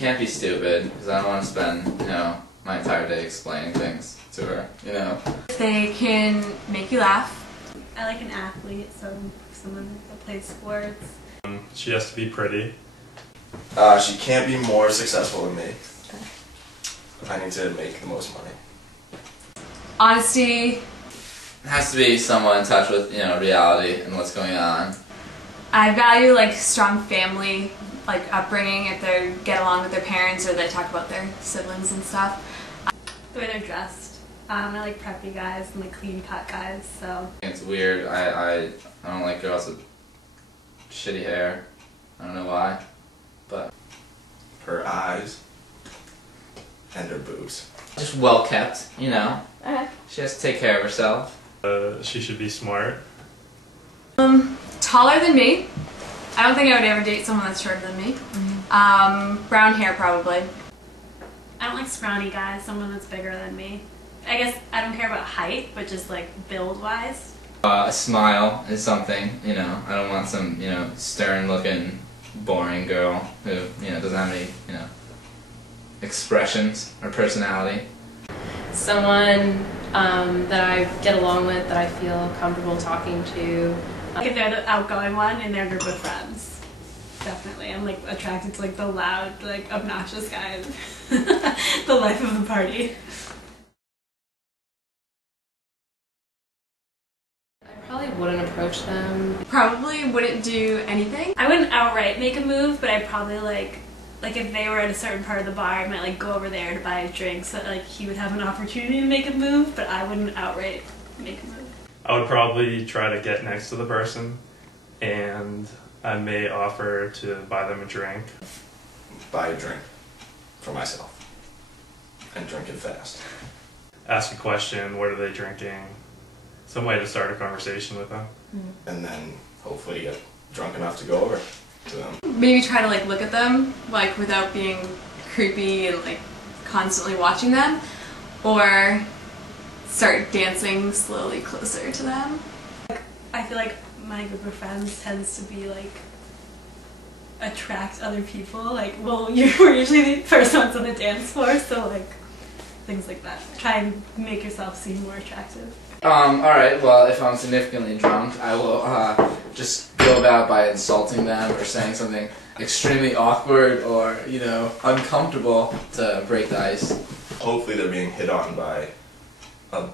can't be stupid, because I don't want to spend, you know, my entire day explaining things to her, you know. They can make you laugh. I like an athlete, so someone that plays sports. She has to be pretty. She can't be more successful than me. I need to make the most money. Honesty. It has to be someone in touch with, you know, reality and what's going on. I value like strong family, like upbringing, if they get along with their parents or they talk about their siblings and stuff. The way they're dressed. I like preppy guys and like clean cut guys, so. It's weird. I don't like girls with shitty hair. I don't know why, but Her eyes and her boobs. just well kept, you know. Okay. She has to take care of herself. She should be smart. Taller than me. I don't think I would ever date someone that's shorter than me. Brown hair probably. I don't like scrawny guys, someone that's bigger than me. I guess I don't care about height, but just like build-wise. A smile is something, you know. I don't want some, you know, stern-looking, boring girl who, you know, doesn't have any, you know, expressions or personality. Someone that I get along with, that I feel comfortable talking to. Like if they're the outgoing one in their group of friends. Definitely. I'm like attracted to like the loud, like obnoxious guys. The life of the party. I probably wouldn't approach them. Probably wouldn't do anything. I wouldn't outright make a move, but I'd probably like if they were at a certain part of the bar, I might like go over there to buy a drink so that like he would have an opportunity to make a move, but I wouldn't outright make a move. I would probably try to get next to the person, and I may offer to buy them a drink. Buy a drink for myself. And drink it fast. Ask a question, what are they drinking? Some way to start a conversation with them. And then hopefully get drunk enough to go over to them. Maybe try to like look at them like without being creepy and like constantly watching them, or start dancing slowly closer to them. I feel like my group of friends tends to be like attract other people. Like, well, we're usually the first ones on the dance floor, so like things like that. Try and make yourself seem more attractive. Alright, well, if I'm significantly drunk, I will just go about by insulting them or saying something extremely awkward or, you know, uncomfortable to break the ice. Hopefully they're being hit on by a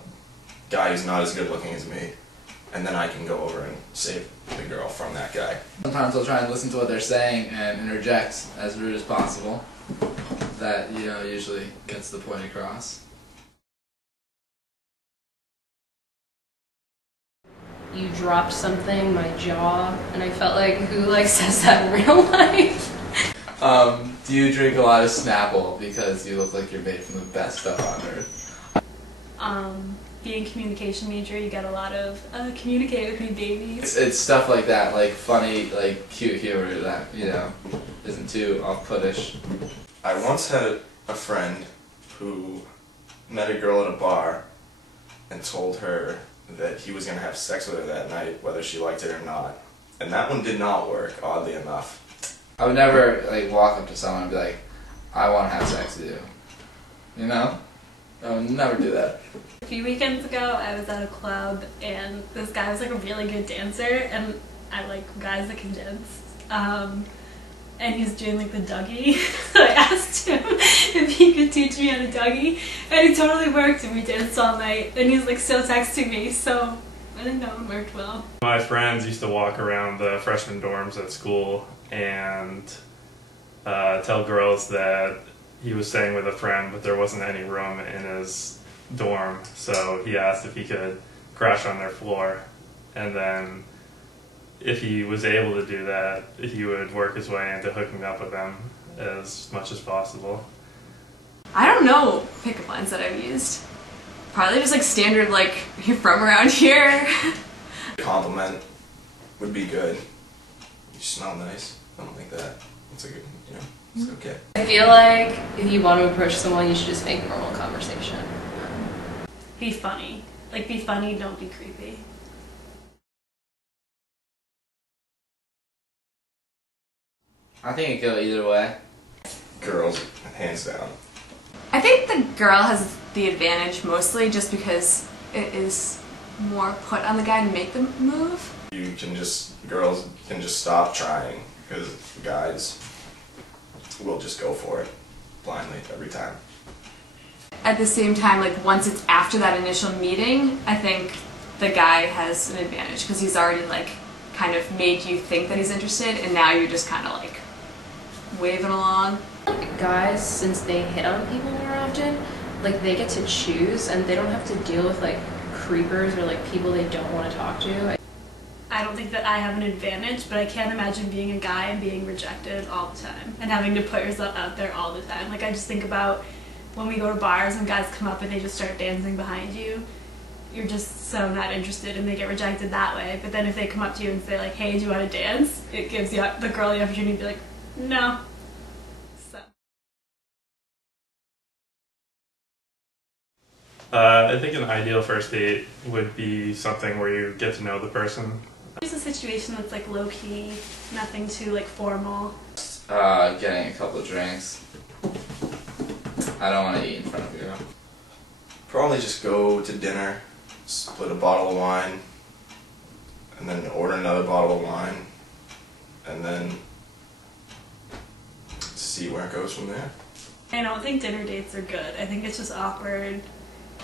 guy who's not as good looking as me. And then I can go over and save the girl from that guy. Sometimes I'll try and listen to what they're saying and interject as rude as possible. That, you know, usually gets the point across. You dropped something, my jaw, and I felt like, who like says that in real life? Do you drink a lot of Snapple because you look like you're made from the best stuff on earth? Being a communication major, you get a lot of communicate with me, babies. It's stuff like that, like funny, like cute humor that, you know, isn't too off-puttish. I once had a friend who met a girl at a bar and told her that he was going to have sex with her that night, whether she liked it or not. And that one did not work, oddly enough. I would never, like, walk up to someone and be like, I want to have sex with you. You know? I would never do that. A few weekends ago, I was at a club, and this guy was like a really good dancer, and I like guys that can dance. And he was doing like the Dougie, so I asked him if he could teach me how to Dougie, and it totally worked, and we danced all night, and he was like still texting me, so I think that one worked well. My friends used to walk around the freshman dorms at school and tell girls that he was staying with a friend, but there wasn't any room in his dorm, so he asked if he could crash on their floor, and then if he was able to do that, he would work his way into hooking up with them as much as possible. I don't know pickup lines that I've used. Probably just like standard, like, you're from around here. A compliment would be good. You smell nice. I don't think that. It's a good, you know, it's okay. I feel like if you want to approach someone, you should just make normal conversation. Be funny. Like, be funny, don't be creepy. I think it could go either way. Girls, hands down. I think the girl has the advantage mostly just because it is more put on the guy to make the move. Girls can just stop trying because guys will just go for it blindly every time. At the same time, like once it's after that initial meeting, I think the guy has an advantage because he's already like kind of made you think that he's interested, and now you're just kind of like waving along. Guys, since they hit on people more often, like they get to choose and they don't have to deal with like creepers or like people they don't want to talk to. I don't think that I have an advantage, but I can't imagine being a guy and being rejected all the time and having to put yourself out there all the time. Like I just think about when we go to bars and guys come up and they just start dancing behind you. You're just so not interested and they get rejected that way. But then if they come up to you and say like, hey, do you want to dance? It gives you the girl the opportunity to be like, no. So. I think an ideal first date would be something where you get to know the person. Here's a situation that's like low-key, nothing too like formal. Getting a couple of drinks. I don't want to eat in front of you. Probably just go to dinner, split a bottle of wine, and then order another bottle of wine, and then see where it goes from there. I don't think dinner dates are good. I think it's just awkward.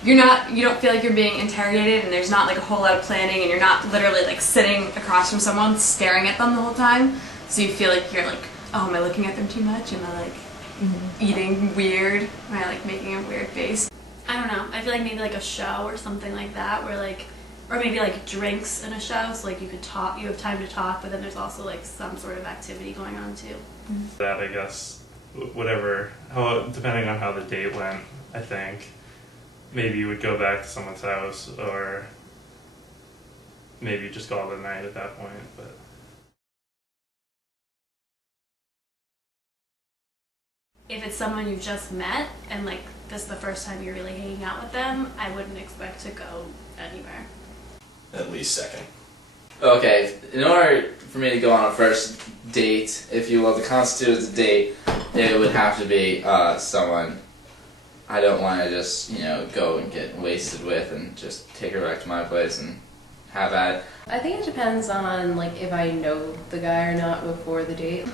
You don't feel like you're being interrogated, and there's not like a whole lot of planning, and you're not literally like sitting across from someone staring at them the whole time. So you feel like you're like, oh, am I looking at them too much? Am I like eating weird? Am I like making a weird face? I don't know. I feel like maybe like a show or something like that, where like, or maybe like drinks in a show, so like you could talk, you have time to talk, but then there's also like some sort of activity going on too. That, I guess, whatever, depending on how the date went, I think maybe you would go back to someone's house, or maybe just call it a night at that point. But If it's someone you've just met and like this is the first time you're really hanging out with them, I wouldn't expect to go anywhere. At least second. Okay, in order for me to go on a first date, if you will, to constitute as a date, it would have to be someone I don't want to just, go and get wasted with and just take her back to my place and have at it. I think it depends on like if I know the guy or not before the date.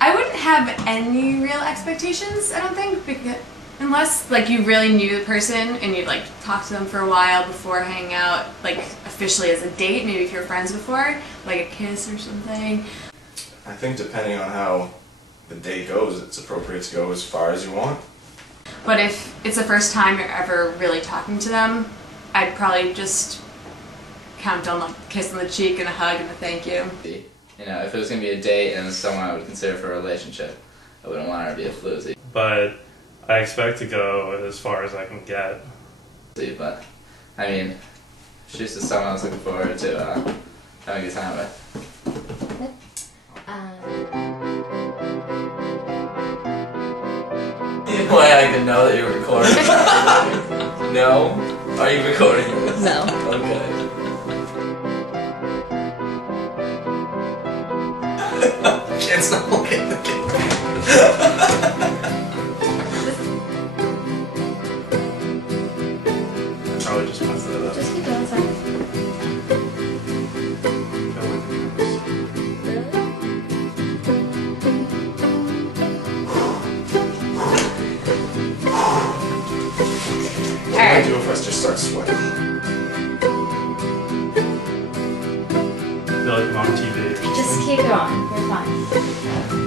I wouldn't have any real expectations, I don't think, because unless like you really knew the person and you'd like talk to them for a while before hanging out, like officially as a date, maybe if you were friends before, like a kiss or something. I think depending on how the date goes, it's appropriate to go as far as you want. But if it's the first time you're ever really talking to them, I'd probably just count on like a kiss on the cheek and a hug and a thank you. If it was going to be a date and someone I would consider for a relationship, I wouldn't want her to be a floozy. But I expect to go as far as I can get. But, I mean, she's just someone I was looking forward to having a good time with. Any way I can know that you're recording? No? Are you recording this? No. Okay. Can't stop looking at the Probably just mess that up. Just keep going, it's fine. What do I do if I just start sweating? I feel like I'm on TV. Just keep going. You're fine.